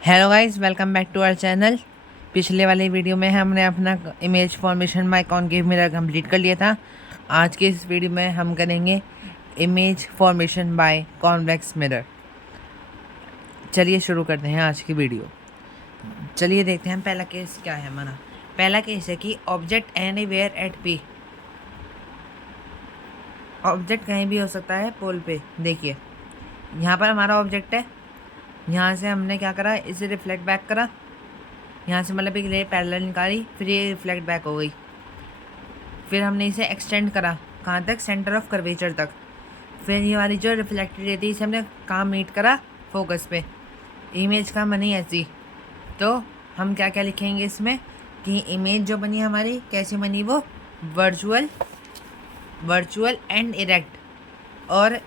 Hello guys, welcome back to our channel. पिछले वाले video में हमने अपना image formation by concave mirror complete कर लिया था। आज के इस वीडियो में हम करेंगे image formation by convex mirror. चलिए शुरू करते हैं आज की वीडियो। चलिए देखते हैं पहला केस क्या है हमारा। पहला केस है कि object anywhere at P. Object कहीं भी हो सकता है पोल पे। देखिए यहाँ पर हमारा ऑब्जेक्ट है, यहाँ से हमने क्या करा, इसे रिफ्लेक्ट बैक करा, यहाँ से मतलब एक रे पैरेलल निकाली, फिर ये रिफ्लेक्ट बैक हो गई। फिर हमने इसे एक्सटेंड करा कहाँ तक, सेंटर ऑफ कर्वेचर तक। फिर ये वाली जो रिफ्लेक्टेड रे थी इसे हमने कहाँ मीट करा, फोकस पे। इमेज का बनी ऐसी। तो हम क्या क्या लिखेंगे इसमें कि इमेज जो बनी हमारी कैसी बनी, वो वर्चुअल एंड इरेक्ट। और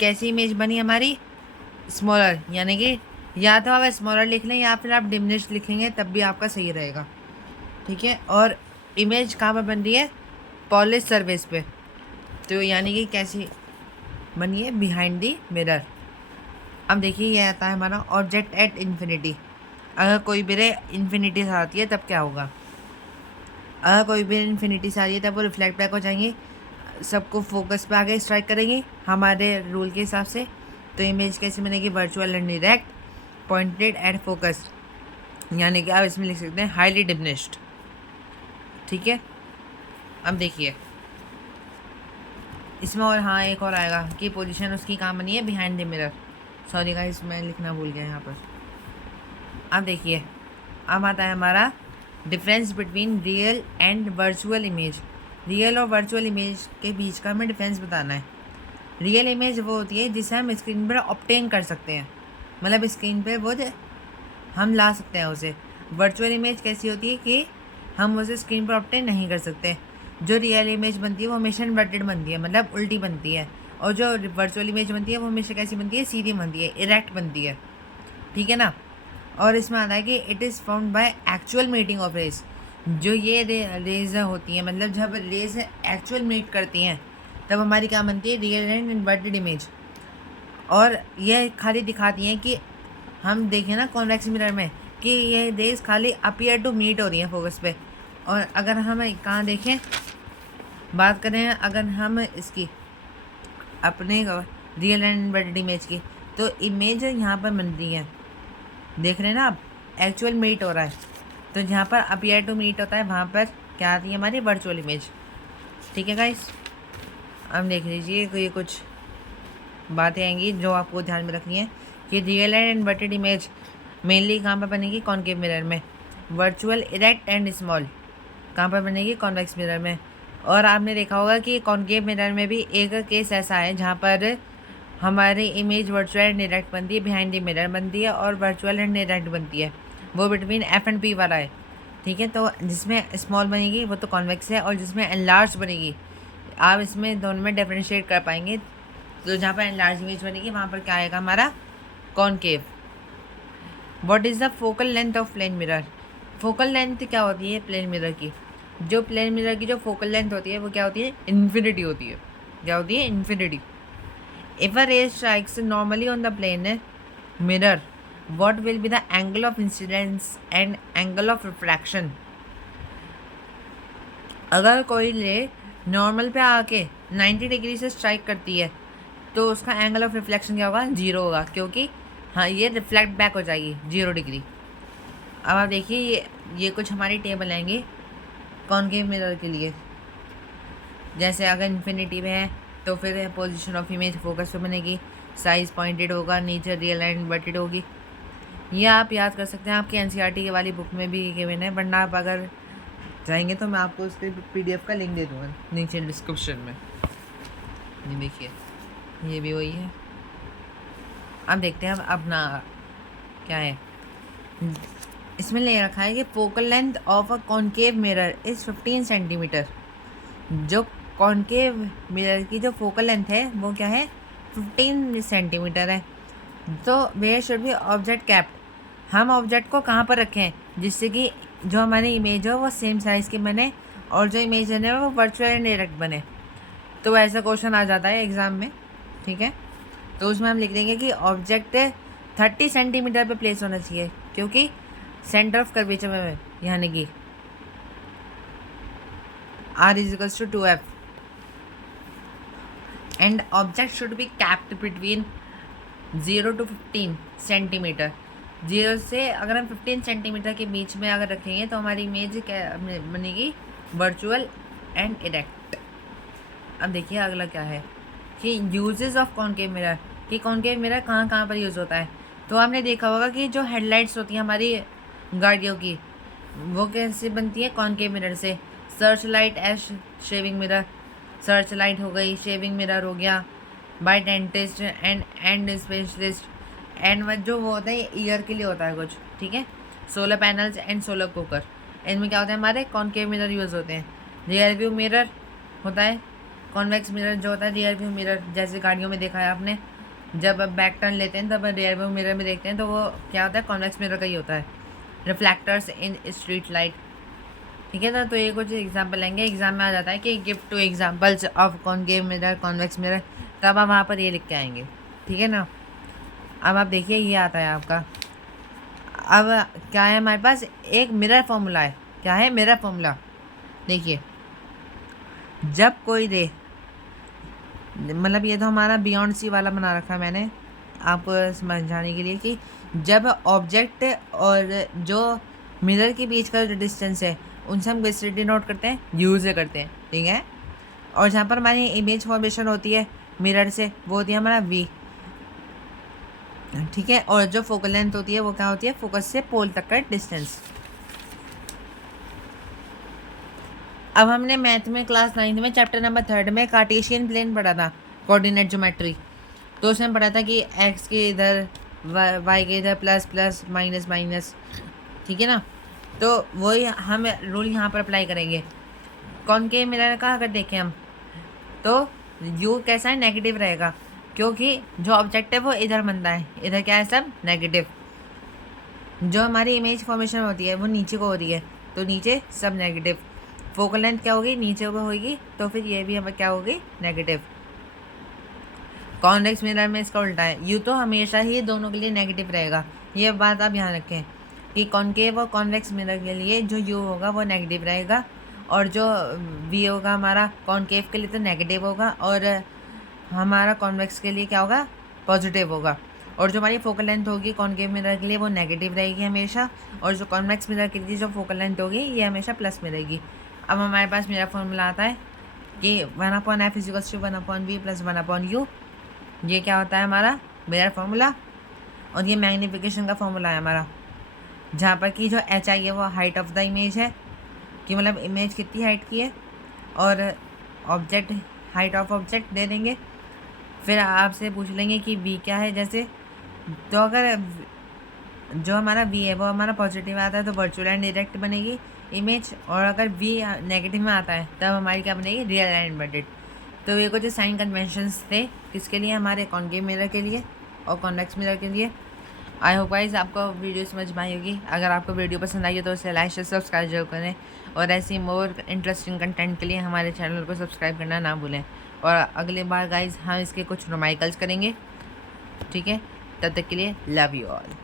कैसी इमेज बनी हमारी, स्मॉलर, यानी कि या तो आप स्मॉलर लिख लें या फिर आप डिमिनिश्ड लिखेंगे तब भी आपका सही रहेगा। ठीक है। और इमेज कहाँ पर बन रही है, पॉलिश सरफेस पे। तो यानी कि कैसी बनी है, बिहाइंड दी मिरर। अब देखिए ये आता है हमारा ऑब्जेक्ट एट इन्फिनिटी। अगर कोई भी रे इन्फिनिटी से आती है तब क्या होगा, अगर कोई भी इन्फिनिटी से आ रही है तब वो रिफ्लेक्ट बैक हो जाएंगे, सबको फोकस पे आगे स्ट्राइक करेंगे हमारे रूल के हिसाब से। तो इमेज कैसे बनेगी, virtual and direct, pointed at focus, यानी कि आप इसमें लिख सकते हैं हाईली डिमिनिश्ड। ठीक है। अब देखिए इसमें और हाँ एक और आएगा कि पोजीशन उसकी कहाँ बनी है, behind the mirror. Sorry guys, मैं लिखना भूल गया यहाँ पर। अब देखिए अब आता है हमारा difference between real and virtual image. Real और वर्चुअल इमेज के बीच का हमें डिफरेंस बताना है। रियल इमेज वो होती है जिसे हम स्क्रीन पर ऑब्टेन कर सकते हैं, मतलब स्क्रीन पर वो हम ला सकते हैं उसे। वर्चुअल इमेज कैसी होती है कि हम उसे स्क्रीन पर ऑब्टेन नहीं कर सकते। जो रियल इमेज बनती है वो हमेशा इन्वर्टेड बनती है, मतलब उल्टी बनती है। और जो वर्चुअल इमेज बनती है वो हमेशा कैसी बनती है, सीधी बनती है, इरेक्ट बनती है। ठीक है ना। और इसमें आता है कि it is found by actual meeting of rays. जो ये रेज होती हैं, मतलब जब रेज एक्चुअल मीट करती हैं तब हमारी क्या बनती है, रियल एंड इन्वर्टेड इमेज। और ये खाली दिखाती हैं कि हम देखें ना कॉन्वेक्स मिरर में कि ये रेज खाली अपीयर टू मीट हो रही हैं फोकस पे। और अगर हम कहाँ देखें, बात करें अगर हम इसकी अपने रियल एंड इन्वर्टेड इमेज की, तो इमेज यहाँ पर बन रही है, देख रहे हैं ना आप, एक्चुअल मीट हो रहा है। तो जहाँ पर अपीयर टू मीट होता है वहाँ पर क्या आती है, हमारी वर्चुअल इमेज। ठीक है गाइस। अब देख लीजिए ये कुछ बातें आएंगी जो आपको ध्यान में रखनी है कि real and inverted image mainly कहाँ पर बनेगी, कॉनकेव मिरर में। वर्चुअल इरेक्ट एंड स्मॉल कहाँ पर बनेगी, कॉन्वेक्स मिरर में। और आपने देखा होगा कि कॉनकेव मिरर में भी एक केस ऐसा है जहाँ पर हमारी इमेज वर्चुअल एंड इरेक्ट बनती है, बिहाइंड द मिरर बनती है, और वर्चुअल एंड इरेक्ट बनती है, वो बिटवीन एफ एंड पी वाला है। ठीक है। तो जिसमें स्मॉल बनेगी वो तो कॉन्वेक्स है, और जिसमें एनलार्ज बनेगी आप इसमें दोनों में डिफरेंशिएट कर पाएंगे। तो जहाँ पर एनलार्ज इमेज बनेगी वहाँ पर क्या आएगा हमारा, concave. What is the focal length of plane mirror. Focal length क्या होती है प्लेन मिरर की, जो प्लेन मिरर की जो फोकल लेंथ होती है वो क्या होती है, इन्फिनिटी होती है। क्या होती है, infinity. If a ray strikes normally on the plane mirror, what will be the angle of incidence and angle of refraction। अगर कोई रे नॉर्मल पे आके 90 डिग्री से स्ट्राइक करती है तो उसका एंगल ऑफ रिफ्लेक्शन क्या होगा, 0 होगा, क्योंकि हाँ ये रिफ्लेक्ट बैक हो जाएगी 0 डिग्री। अब आप देखिए ये कुछ हमारी टेबल आएंगी कॉनकेव मिरर के लिए। जैसे अगर इन्फिनिटी में है तो फिर पोजीशन ऑफ इमेज फोकस पे बनेगी, साइज पॉइंटेड होगा, नीचे रियल एंड इन्वर्टेड होगी। ये आप याद कर सकते हैं, आपकी एनसीईआरटी के वाली बुक में भी गिवन है, वरना आप अगर जाएंगे तो मैं आपको उसके पीडीएफ का लिंक दे दूँगा नीचे डिस्क्रिप्शन में। ये देखिए ये भी वही है। अब देखते हैं अब अपना क्या है, इसमें ले रखा है कि focal length of a concave mirror is 15 centimetre. जो कॉनकेव मिरर की जो फोकल लेंथ है वो क्या है, 15 सेंटीमीटर है। तो where should be object kept. हम ऑब्जेक्ट को कहाँ पर रखें जिससे कि जो हमारी इमेज हो वो सेम साइज़ की बने और जो इमेज है वो वर्चुअल एंड डायरेक्ट बने। तो ऐसा क्वेश्चन आ जाता है एग्ज़ाम में। ठीक है। तो उसमें हम लिख देंगे कि ऑब्जेक्ट 30 सेंटीमीटर पे प्लेस होना चाहिए, क्योंकि सेंटर ऑफ कर्वेचर में यानी कि R is equals to 2F and object should be kept between 0 to 15 centimetre. 0 से अगर हम 15 सेंटीमीटर के बीच में अगर रखेंगे तो हमारी इमेज क्या बनेगी, वर्चुअल एंड इरेक्ट। अब देखिए अगला क्या है कि यूजेस ऑफ कॉनकेव मिरर, कि कॉनकेव मिरर कहाँ कहाँ पर यूज़ होता है। तो आपने देखा होगा कि जो हेडलाइट्स होती हैं हमारी गाड़ियों की, वो कैसे बनती है, कॉनकेव मिरर से। Search light as shaving mirror, search light हो गई, शेविंग मिरर हो गया, by dentist and specialist. And जो वो होता है ईयर के लिए होता है कुछ, ठीक है। Solar panels and solar cooker, इनमें क्या होता है, हमारे कॉनकेव मिरर यूज़ होते हैं। रियर व्यू मिरर होता है, कॉन्वेक्स मिरर जो होता है रियर व्यू मिरर, जैसे गाड़ियों में देखा है आपने, जब बैक टर्न लेते हैं तब रियर व्यू मिरर में देखते हैं तो वो क्या होता है, कॉन्वेक्स मिरर का ही होता है। रिफ्लेक्टर्स इन स्ट्रीट लाइट, ठीक है ना। तो ये कुछ एग्जाम्पल लेंगे, एग्जाम में आ जाता है कि give 2 examples of concave mirror, convex mirror, तब आप वहाँ पर ये लिख के आएंगे, ठीक है ना। अब आप देखिए ये आता है आपका, अब क्या है हमारे पास, एक मिरर फॉर्मूला है। क्या है, मिरर फॉर्मूला। देखिए जब कोई रे, मतलब ये तो हमारा बियॉन्ड सी वाला बना रखा है मैंने आपको समझाने के लिए, कि जब ऑब्जेक्ट और जो मिरर के बीच का जो डिस्टेंस है उनसे हम किस से डिनोट करते हैं, यू से करते हैं, ठीक है। और जहाँ पर हमारी इमेज फॉर्मेशन होती है मिरर से, वो होती है हमारा वी, ठीक है। और जो फोकल लेंथ होती है वो क्या होती है, फोकस से पोल तक का डिस्टेंस। अब हमने मैथ में क्लास 9th में चैप्टर नंबर 3 में कार्टेशियन प्लेन पढ़ा था, कोऑर्डिनेट ज्योमेट्री। तो उसमें पढ़ा था कि एक्स के इधर, वाई के इधर प्लस प्लस माइनस माइनस, ठीक है ना। तो वही हम रूल यहाँ पर अप्लाई करेंगे। कॉनकेव मिरर का अगर देखें हम तो यू कैसा है, नेगेटिव रहेगा, क्योंकि जो ऑब्जेक्ट है वो इधर बनता है, इधर क्या है सब नेगेटिव। जो हमारी इमेज फॉर्मेशन होती है वो नीचे को हो रही है, तो नीचे सब नेगेटिव। फोकल लेंथ क्या होगी, नीचे को होगी, तो फिर ये भी हमें क्या होगी, नेगेटिव। कॉन्वेक्स मिरर में इसका उल्टा है, यू तो हमेशा ही दोनों के लिए नेगेटिव रहेगा। ये बात आप ध्यान रखें कि कॉनकेव और कॉन्वेक्स मिरर के लिए जो यू होगा वो नेगेटिव रहेगा, और जो वी होगा हमारा कॉनकेव के लिए तो नेगेटिव होगा, और हमारा कॉन्वेक्स के लिए क्या होगा, पॉजिटिव होगा। और जो हमारी फोकल लेंथ होगी कॉनकेव मिरर के लिए वो नेगेटिव रहेगी हमेशा, और जो कॉन्वेक्स मिरर के लिए जो फोकल लेंथ होगी ये हमेशा प्लस में रहेगी। अब हमारे पास मेरा फॉर्मूला आता है कि 1/f = 1/v + 1/u। ये क्या होता है हमारा मिरर फार्मूला, और ये मैग्नीफिकेशन का फॉर्मूला है हमारा, जहाँ पर कि जो एच आई है वो हाइट ऑफ द इमेज है, कि मतलब इमेज कितनी हाइट की है, और object height of object they देंगे। फिर आपसे पूछ लेंगे कि वी क्या है, जैसे तो अगर जो हमारा वी है वो हमारा पॉजिटिव आता है तो वर्चुअल एंड डायरेक्ट बनेगी इमेज, और अगर वी नेगेटिव में आता है तब हमारी क्या बनेगी, रियल एंड एम्बेडेड। तो ये कुछ साइन कन्वेंशंस थे किसके लिए, हमारे कॉनकेव मिरर के लिए और कॉन्वेक्स मिरर के लिए। आई होप गाइस आपको वीडियो समझ में आई होगी। अगर आपको वीडियो पसंद आई है तो उसे लाइक शेयर सब्सक्राइब जरूर करें, और ऐसी मोर इंटरेस्टिंग कंटेंट के लिए हमारे चैनल को सब्सक्राइब करना ना भूलें। और अगली बार गाइस हम इसके कुछ नुमाइकल्स करेंगे, ठीक है। तब तक के लिए लव यू ऑल।